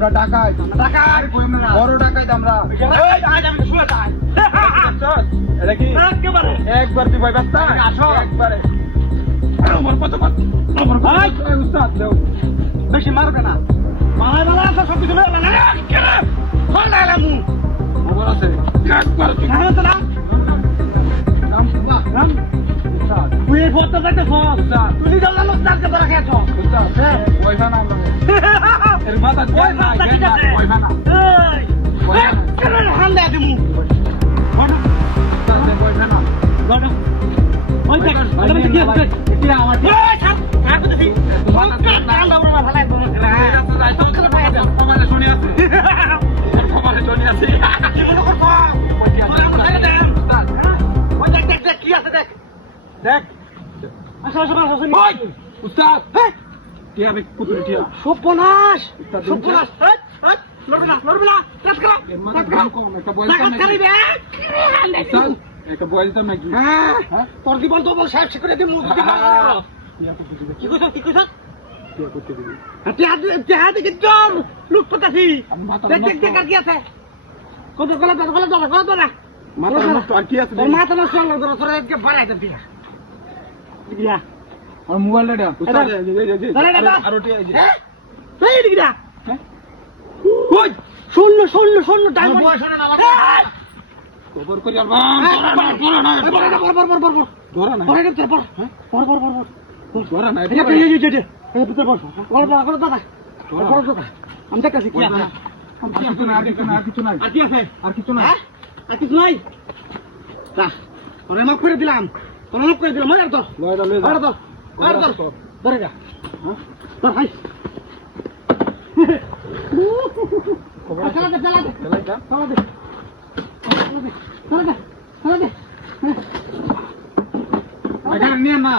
আমরা ডাকাই বড় ডাকাই আমরা এটা কি একবার তুই ভাই ব্যস্ত একবারে বেশি মারবে না মারাই মারা আছে সব কিছু খবর আছে একবার তুই তুই এই ফটো দেখতে তুই জানলাম চারকে ধরা খেয়েছ পয়সা না এর মাথা পয়সা হান দেয় তুমি পয়সা না দেখ উস্তাদ টিয়া আমি কুতুরে টিয়া সর্বনাশ সর্বনাশ লড়বে না একটা বয়স একটা বয়স দাম নাকি তোর জীবন তো বল সাহেব করে দিই মুখ কি কইছ টিয়া করতে দিবি হাতে কিন্তু লুক করতেছি দেখ কি আছে কত গলা মাথা নষ্ট আর কি আছে তোর মাথা নষ্ট হলো তোর এদিকে বাড়াই দে দিয়া আর মোবাইলটা দে উস্তাদ আর টিয়া এই দিকে দা ওই শূন্য টাইম বয়স না খবর করি আর ধরা না আমি দেখতেছি কি আছে আর কিছু নাই তোরে মাফ করে দিলাম মনে তো ধরে যা হাই নিয়ে না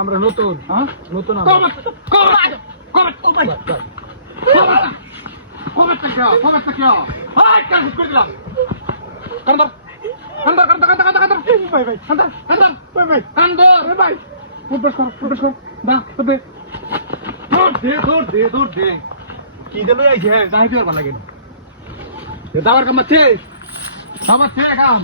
আমরা নতুন কি দিল যাইছে যাইতে পারবা লাগে দাবার কামাচ্ছে কাম